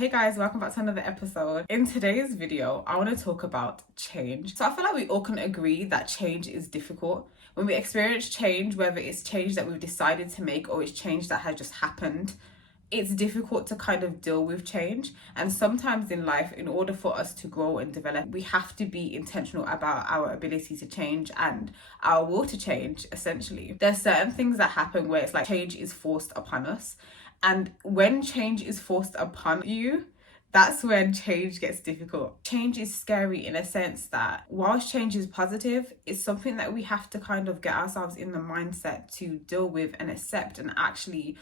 Hey guys, welcome back to another episode. In today's video, I want to talk about change. So I feel like we all can agree that change is difficult. When we experience change, whether it's change that we've decided to make or it's change that has just happened, it's difficult to kind of deal with change. And sometimes in life, in order for us to grow and develop, we have to be intentional about our ability to change and our will to change, essentially. There's certain things that happen where it's like change is forced upon us. And when change is forced upon you, that's when change gets difficult. Change is scary in a sense that whilst change is positive, it's something that we have to kind of get ourselves in the mindset to deal with and accept and actually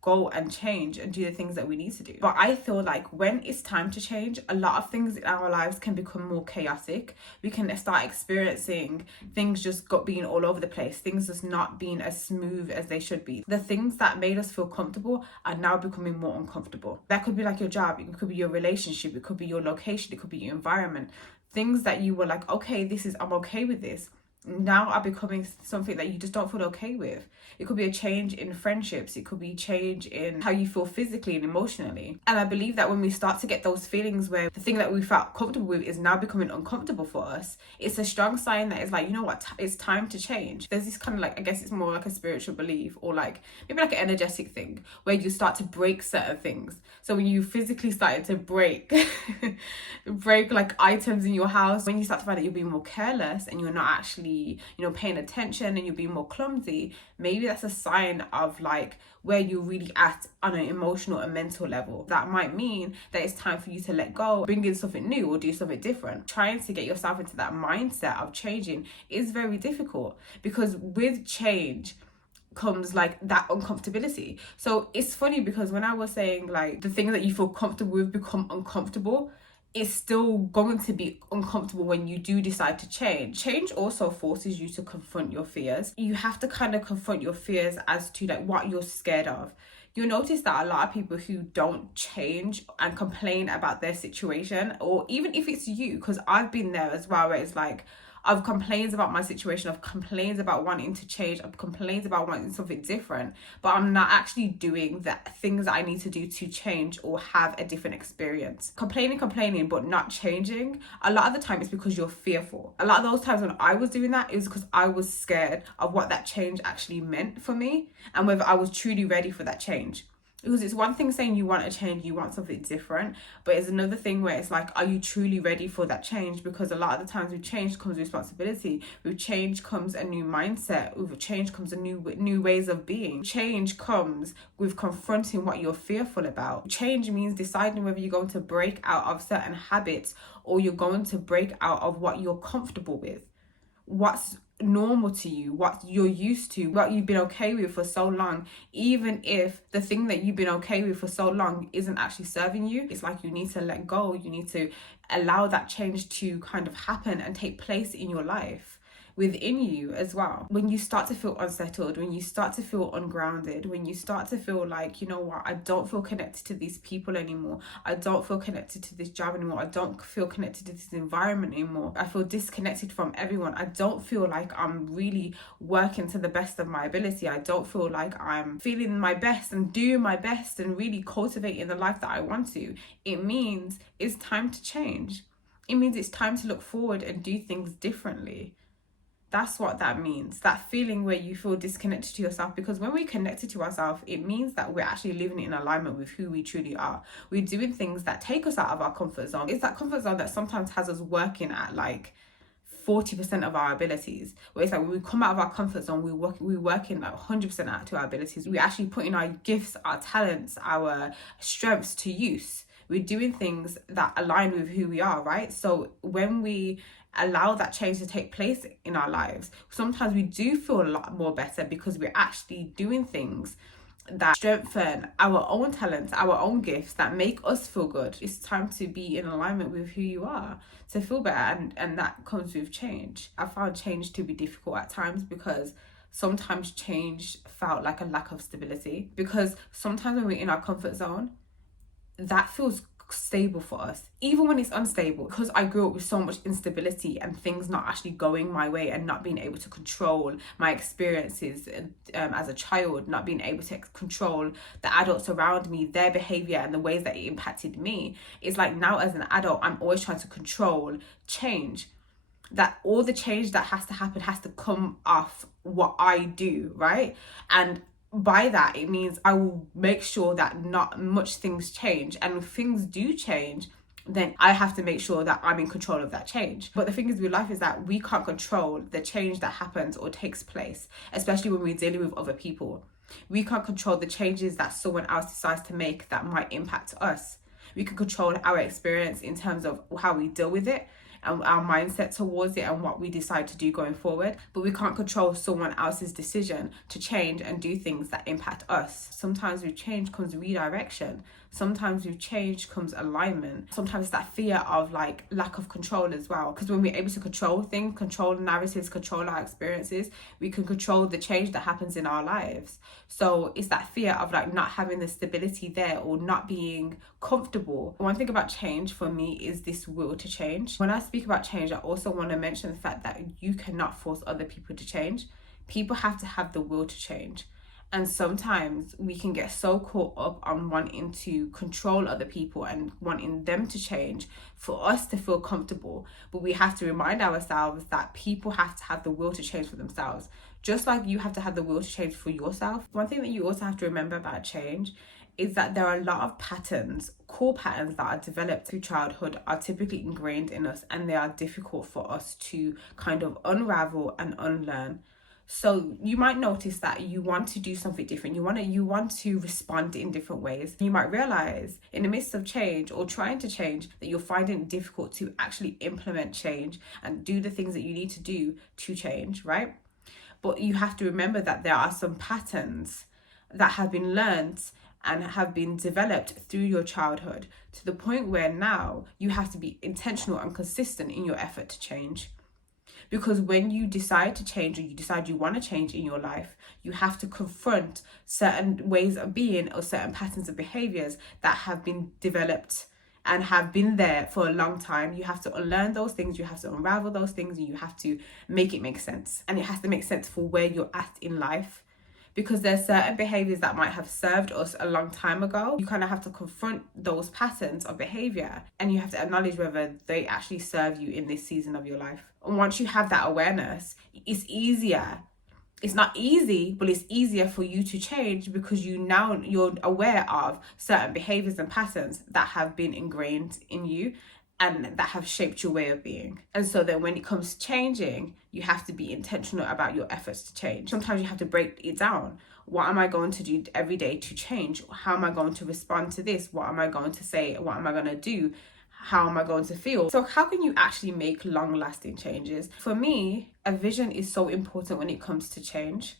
go and change and do the things that we need to do. But I feel like when it's time to change, a lot of things in our lives can become more chaotic. We can start experiencing things just being all over the place, things just not being as smooth as they should be. The things that made us feel comfortable are now becoming more uncomfortable. That could be like your job, it could be your relationship, it could be your location, it could be your environment. Things that you were like, okay, I'm okay with this, now are becoming something that you just don't feel okay with. It could be a change in friendships, it could be a change in how you feel physically and emotionally. And I believe that when we start to get those feelings where the thing that we felt comfortable with is now becoming uncomfortable for us, it's a strong sign that it's like, you know what, it's time to change. There's this kind of like, I guess it's more like a spiritual belief or like maybe like an energetic thing where you start to break certain things. So when you physically started to break like items in your house, when you start to find that you're being more careless and you're not actually paying attention and you're being more clumsy, maybe that's a sign of like where you're really at on an emotional and mental level. That might mean that it's time for you to let go, bring in something new or do something different. Trying to get yourself into that mindset of changing is very difficult because with change comes like that uncomfortability. So it's funny because when I was saying like the things that you feel comfortable with become uncomfortable, it's still going to be uncomfortable when you do decide to change. Change also forces you to confront your fears. You have to kind of confront your fears as to like what you're scared of. You'll notice that a lot of people who don't change and complain about their situation, or even if it's you, because I've been there as well, where it's like I've complained about my situation, I've complained about wanting to change, I've complained about wanting something different, but I'm not actually doing the things that I need to do to change or have a different experience. Complaining, but not changing, a lot of the time it's because you're fearful. A lot of those times when I was doing that, it was because I was scared of what that change actually meant for me and whether I was truly ready for that change. Because it's one thing saying you want a change, you want something different, but it's another thing where it's like, are you truly ready for that change? Because a lot of the times with change comes responsibility. With change comes a new mindset. With change comes a new ways of being. Change comes with confronting what you're fearful about. Change means deciding whether you're going to break out of certain habits or you're going to break out of what you're comfortable with. What's normal to you, what you're used to, what you've been okay with for so long, even if the thing that you've been okay with for so long isn't actually serving you. It's like you need to let go, you need to allow that change to kind of happen and take place in your life, within you as well. When you start to feel unsettled, when you start to feel ungrounded, when you start to feel like, you know what, I don't feel connected to these people anymore, I don't feel connected to this job anymore, I don't feel connected to this environment anymore, I feel disconnected from everyone, I don't feel like I'm really working to the best of my ability, I don't feel like I'm feeling my best and doing my best and really cultivating the life that I want to, it means it's time to change. It means it's time to look forward and do things differently. That's what that means, that feeling where you feel disconnected to yourself, because when we're connected to ourselves, it means that we're actually living in alignment with who we truly are. We're doing things that take us out of our comfort zone. It's that comfort zone that sometimes has us working at like 40% of our abilities, where it's like when we come out of our comfort zone, we're working like 100% out to our abilities. We're actually putting our gifts, our talents, our strengths to use. We're doing things that align with who we are, right? So when we allow that change to take place in our lives, sometimes we do feel a lot more better because we're actually doing things that strengthen our own talents, our own gifts, that make us feel good. It's time to be in alignment with who you are, to feel better, and that comes with change. I found change to be difficult at times because sometimes change felt like a lack of stability, because sometimes when we're in our comfort zone, that feels stable for us, even when it's unstable. Because I grew up with so much instability and things not actually going my way and not being able to control my experiences as a child, not being able to control the adults around me, their behavior and the ways that it impacted me. It's like now as an adult, I'm always trying to control change. That all the change that has to happen has to come off what I do, right? And by that, it means I will make sure that not much things change. And if things do change, then I have to make sure that I'm in control of that change. But the thing is with life is that we can't control the change that happens or takes place, especially when we're dealing with other people. We can't control the changes that someone else decides to make that might impact us. We can control our experience in terms of how we deal with it and our mindset towards it and what we decide to do going forward. But we can't control someone else's decision to change and do things that impact us. Sometimes with change comes redirection. Sometimes with change comes alignment. Sometimes it's that fear of like lack of control as well. Because when we're able to control things, control narratives, control our experiences, we can control the change that happens in our lives. So it's that fear of like not having the stability there or not being comfortable. One thing about change for me is this will to change. When I speak about change, I also want to mention the fact that you cannot force other people to change. People have to have the will to change. And sometimes we can get so caught up on wanting to control other people and wanting them to change for us to feel comfortable. But we have to remind ourselves that people have to have the will to change for themselves. Just like you have to have the will to change for yourself. One thing that you also have to remember about change is that there are a lot of patterns, core patterns that are developed through childhood are typically ingrained in us, and they are difficult for us to kind of unravel and unlearn. So you might notice that you want to do something different. You want to respond in different ways. You might realize in the midst of change or trying to change that you're finding it difficult to actually implement change and do the things that you need to do to change, right? But you have to remember that there are some patterns that have been learned and have been developed through your childhood to the point where now you have to be intentional and consistent in your effort to change. Because when you decide to change or you decide you want to change in your life, you have to confront certain ways of being or certain patterns of behaviors that have been developed and have been there for a long time. You have to unlearn those things, you have to unravel those things, and you have to make it make sense. And it has to make sense for where you're at in life. Because there's certain behaviors that might have served us a long time ago. You kind of have to confront those patterns of behavior and you have to acknowledge whether they actually serve you in this season of your life. And once you have that awareness, it's easier. It's not easy, but it's easier for you to change because you're aware of certain behaviors and patterns that have been ingrained in you and that have shaped your way of being. And so then when it comes to changing, you have to be intentional about your efforts to change. Sometimes you have to break it down. What am I going to do every day to change? How am I going to respond to this? What am I going to say? What am I going to do? How am I going to feel? So how can you actually make long-lasting changes? For me, a vision is so important when it comes to change.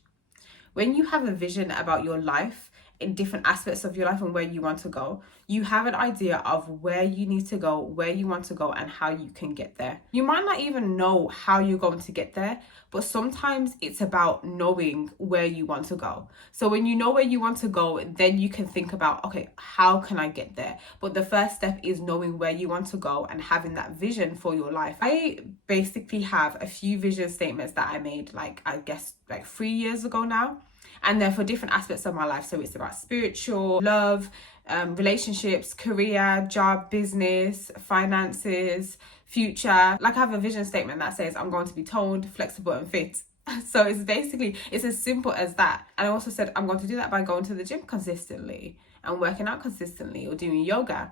When you have a vision about your life, in different aspects of your life and where you want to go, you have an idea of where you need to go, where you want to go, and how you can get there. You might not even know how you're going to get there, but sometimes it's about knowing where you want to go. So when you know where you want to go, then you can think about, okay, how can I get there? But the first step is knowing where you want to go and having that vision for your life. I basically have a few vision statements that I made, I guess 3 years ago now. And they're for different aspects of my life. So it's about spiritual, love, relationships, career, job, business, finances, future. I have a vision statement that says I'm going to be toned, flexible and fit. So it's as simple as that. And I also said I'm going to do that by going to the gym consistently and working out consistently or doing yoga.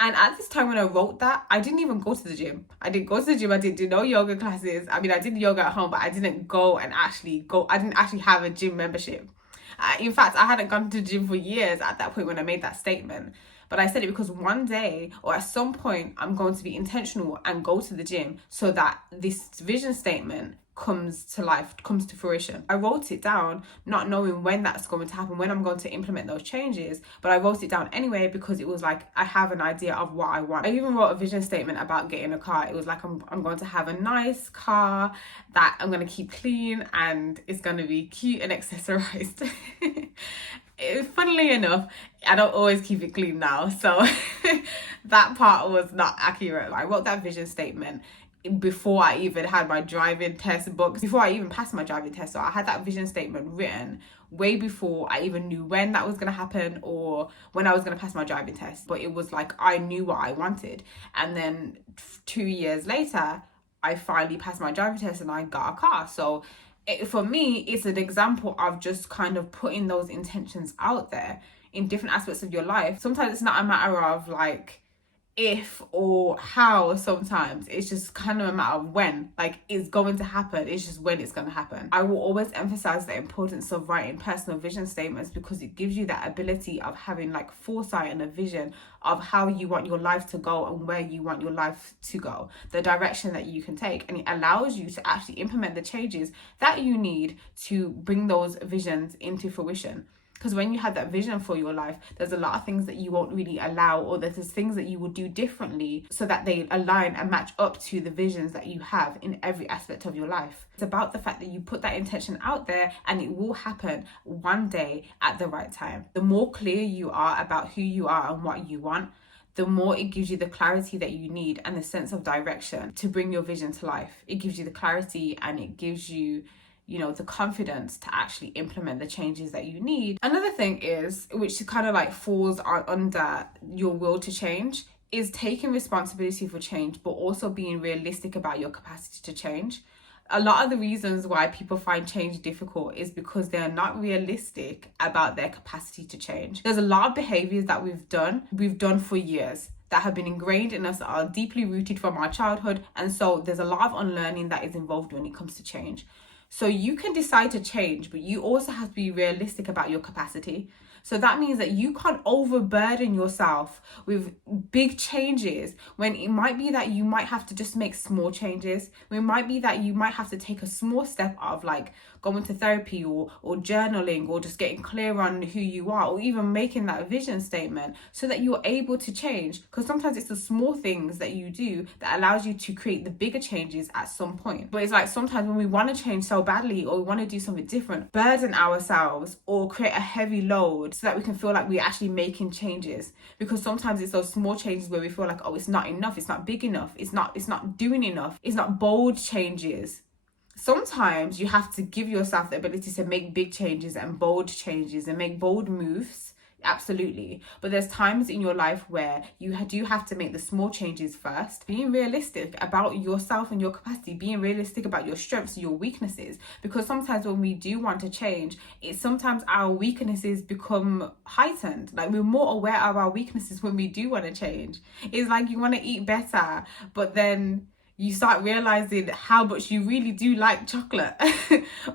And at this time when I wrote that, I didn't even go to the gym. I didn't go to the gym. I didn't do no yoga classes. I mean, I did yoga at home, but I didn't go and actually go. I didn't actually have a gym membership. In fact, I hadn't gone to the gym for years at that point when I made that statement. But I said it because one day or at some point, I'm going to be intentional and go to the gym so that this vision statement comes to life, comes to fruition. I wrote it down, not knowing when that's going to happen, when I'm going to implement those changes, but I wrote it down anyway because it was like, I have an idea of what I want. I even wrote a vision statement about getting a car. It was like, I'm going to have a nice car that I'm going to keep clean and it's going to be cute and accessorized. Funnily enough, I don't always keep it clean now. So That part was not accurate. I wrote that vision statement before I even had my driving test booked, before I even passed my driving test. So I had that vision statement written way before I even knew when that was going to happen or when I was going to pass my driving test. But it was like I knew what I wanted. And then 2 years later, I finally passed my driving test and I got a car. So for me, it's an example of just kind of putting those intentions out there in different aspects of your life. Sometimes it's not a matter of like if or how, sometimes it's just kind of a matter of when. Like, it's going to happen, it's just when it's going to happen. I will always emphasize the importance of writing personal vision statements because it gives you that ability of having like foresight and a vision of how you want your life to go and where you want your life to go, the direction that you can take, and it allows you to actually implement the changes that you need to bring those visions into fruition. Because when you have that vision for your life, there's a lot of things that you won't really allow, or there's things that you will do differently so that they align and match up to the visions that you have in every aspect of your life. It's about the fact that you put that intention out there and it will happen one day at the right time. The more clear you are about who you are and what you want, the more it gives you the clarity that you need and the sense of direction to bring your vision to life. It gives you the clarity and it gives you the confidence to actually implement the changes that you need. Another thing is, which kind of like falls under your will to change, is taking responsibility for change, but also being realistic about your capacity to change. A lot of the reasons why people find change difficult is because they're not realistic about their capacity to change. There's a lot of behaviors that we've done for years that have been ingrained in us, that are deeply rooted from our childhood. And so there's a lot of unlearning that is involved when it comes to change. So you can decide to change, but you also have to be realistic about your capacity. So that means that you can't overburden yourself with big changes when it might be that you might have to just make small changes. It might be that you might have to take a small step of like going to therapy or journaling or just getting clear on who you are, or even making that vision statement so that you're able to change. Because sometimes it's the small things that you do that allows you to create the bigger changes at some point. But it's like sometimes when we want to change so badly or we want to do something different, burden ourselves or create a heavy load so that we can feel like we're actually making changes. Because sometimes it's those small changes where we feel like, oh, it's not enough, it's not big enough, it's not doing enough, it's not bold changes. Sometimes you have to give yourself the ability to make big changes and bold changes and make bold moves. Absolutely. But there's times in your life where you do have to make the small changes first. Being realistic about yourself and your capacity, being realistic about your strengths and your weaknesses. Because sometimes when we do want to change, sometimes our weaknesses become heightened. Like, we're more aware of our weaknesses when we do want to change. It's like you want to eat better, but then you start realizing how much you really do like chocolate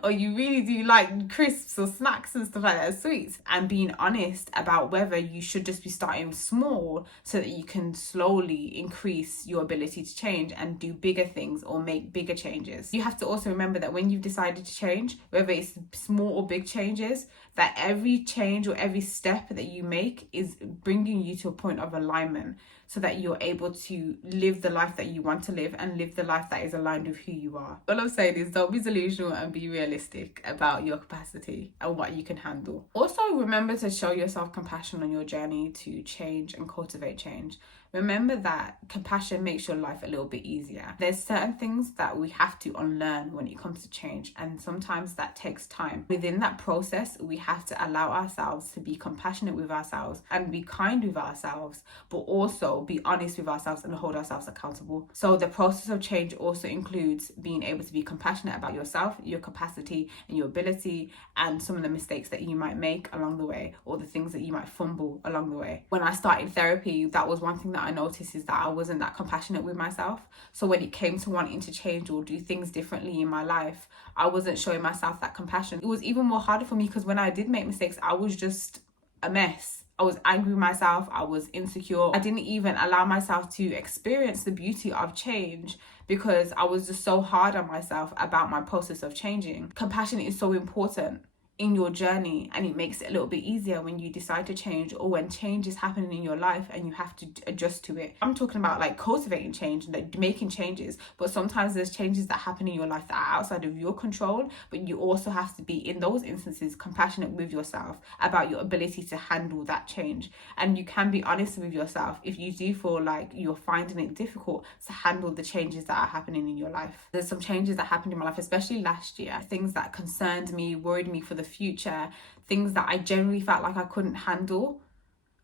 or you really do like crisps or snacks and stuff like that, sweets, and being honest about whether you should just be starting small so that you can slowly increase your ability to change and do bigger things or make bigger changes. You have to also remember that when you've decided to change, whether it's small or big changes, that every change or every step that you make is bringing you to a point of alignment so that you're able to live the life that you want to live and live the life that is aligned with who you are. All I'm saying is, don't be delusional and be realistic about your capacity and what you can handle. Also, remember to show yourself compassion on your journey to change and cultivate change. Remember that compassion makes your life a little bit easier. There's certain things that we have to unlearn when it comes to change, and sometimes that takes time. Within that process, we have to allow ourselves to be compassionate with ourselves and be kind with ourselves, but also be honest with ourselves and hold ourselves accountable. So the process of change also includes being able to be compassionate about yourself, your capacity and your ability, and some of the mistakes that you might make along the way, or the things that you might fumble along the way. When I started therapy, that was one thing that I noticed, is that I wasn't that compassionate with myself. So when it came to wanting to change or do things differently in my life, I wasn't showing myself that compassion. It was even more harder for me because when I did make mistakes, I was just a mess. I was angry with myself, I was insecure. I didn't even allow myself to experience the beauty of change because I was just so hard on myself about my process of changing. Compassion is so important in your journey, and it makes it a little bit easier when you decide to change or when change is happening in your life and you have to adjust to it. I'm talking about like cultivating change and like making changes, but sometimes there's changes that happen in your life that are outside of your control, but you also have to be, in those instances, compassionate with yourself about your ability to handle that change. And you can be honest with yourself if you do feel like you're finding it difficult to handle the changes that are happening in your life. There's some changes that happened in my life, especially last year, things that concerned me, worried me for the future, things that I generally felt like I couldn't handle.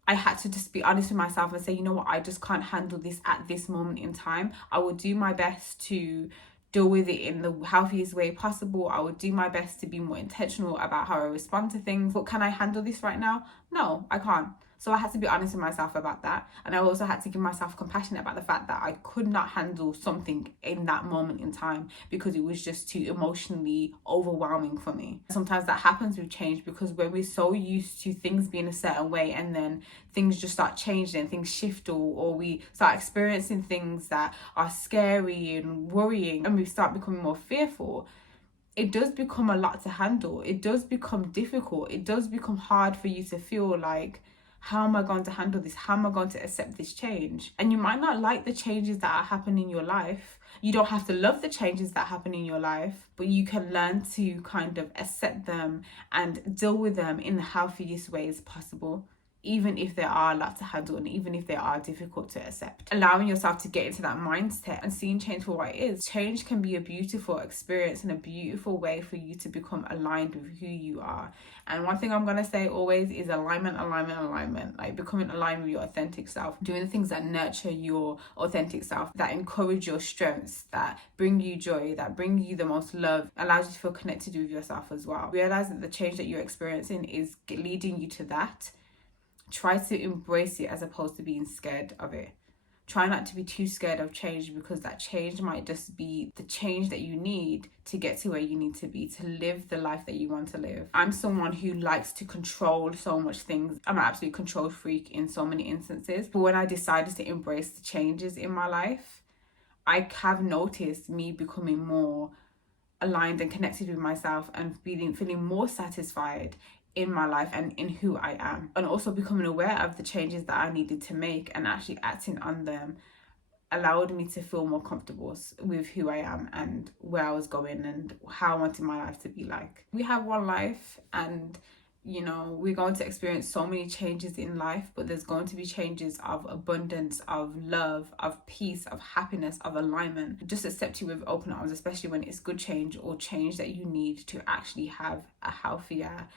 I had to just be honest with myself and say, you know what, I just can't handle this at this moment in time. I will do my best to deal with it in the healthiest way possible. I would do my best to be more intentional about how I respond to things. But can I handle this right now? No, I can't. So I had to be honest with myself about that. And I also had to give myself compassion about the fact that I could not handle something in that moment in time because it was just too emotionally overwhelming for me. Sometimes that happens with change because when we're so used to things being a certain way and then things just start changing and things shift, or we start experiencing things that are scary and worrying and we start becoming more fearful, it does become a lot to handle. It does become difficult. It does become hard for you to feel like, how am I going to handle this? How am I going to accept this change? And you might not like the changes that are happening in your life. You don't have to love the changes that happen in your life, but you can learn to kind of accept them and deal with them in the healthiest ways possible, even if they are a lot to handle and even if they are difficult to accept. Allowing yourself to get into that mindset and seeing change for what it is. Change can be a beautiful experience and a beautiful way for you to become aligned with who you are. And one thing I'm going to say always is alignment. Like becoming aligned with your authentic self, doing the things that nurture your authentic self, that encourage your strengths, that bring you joy, that bring you the most love, allows you to feel connected with yourself as well. Realize that the change that you're experiencing is leading you to that. Try to embrace it as opposed to being scared of it. Try not to be too scared of change, because that change might just be the change that you need to get to where you need to be, to live the life that you want to live. I'm someone who likes to control so much things. I'm an absolute control freak in so many instances. But when I decided to embrace the changes in my life, I have noticed me becoming more aligned and connected with myself and feeling more satisfied in my life and in who I am, and also becoming aware of the changes that I needed to make and actually acting on them allowed me to feel more comfortable with who I am and where I was going and how I wanted my life to be like. We have one life, and you know, we're going to experience so many changes in life, but there's going to be changes of abundance, of love, of peace, of happiness, of alignment. Just accept it with open arms, especially when it's good change or change that you need to actually have a healthier,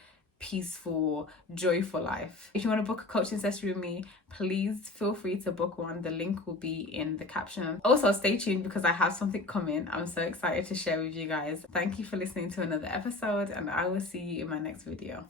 peaceful, joyful life. If you want to book a coaching session with me, please feel free to book one. The link will be in the caption. Also, stay tuned because I have something coming. I'm so excited to share with you guys. Thank you for listening to another episode, and I will see you in my next video.